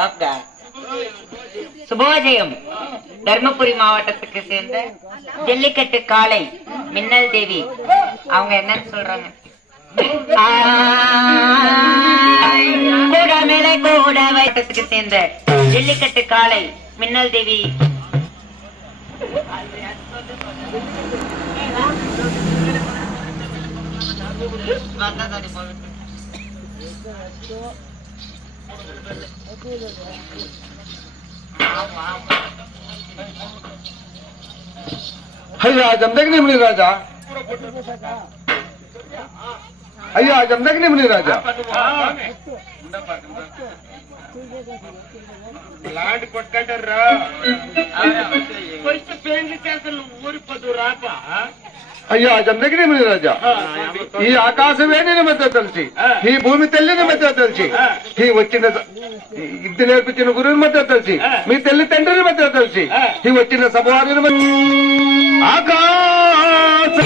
பாப்டா சுபோதயம். தர்மபுரி மாவட்டத்துக்கு சேர்ந்த ஜல்லிக்கட்டு காளை மின்னல் தேவி அவங்க என்னன்னு சொல்றாங்க? கூட மேலே கூட வட்டத்துக்கு சேர்ந்த ஜல்லிக்கட்டு காளை மின்னல் தேவி అయ్యా జమదగ్ని ముని రాజా, అయ్యా జమదగ్ని ముని రాజా. లాంటి కొట్టుకుంటారా ఊరిపోదు రాపా. అయ్యా జమదగ్ని ముని రాజా, ఈ ఆకాశమే మధ్య తెలిసి, ఈ భూమి తల్లిని మధ్య తెలిసి, ఈ వచ్చిన విద్య నేర్పించిన గురువుని మధ్య తెలిసి, మీ తల్లి తండ్రిని మధ్య తెలిసి, ఈ వచ్చిన సభవారిని ఆకాశ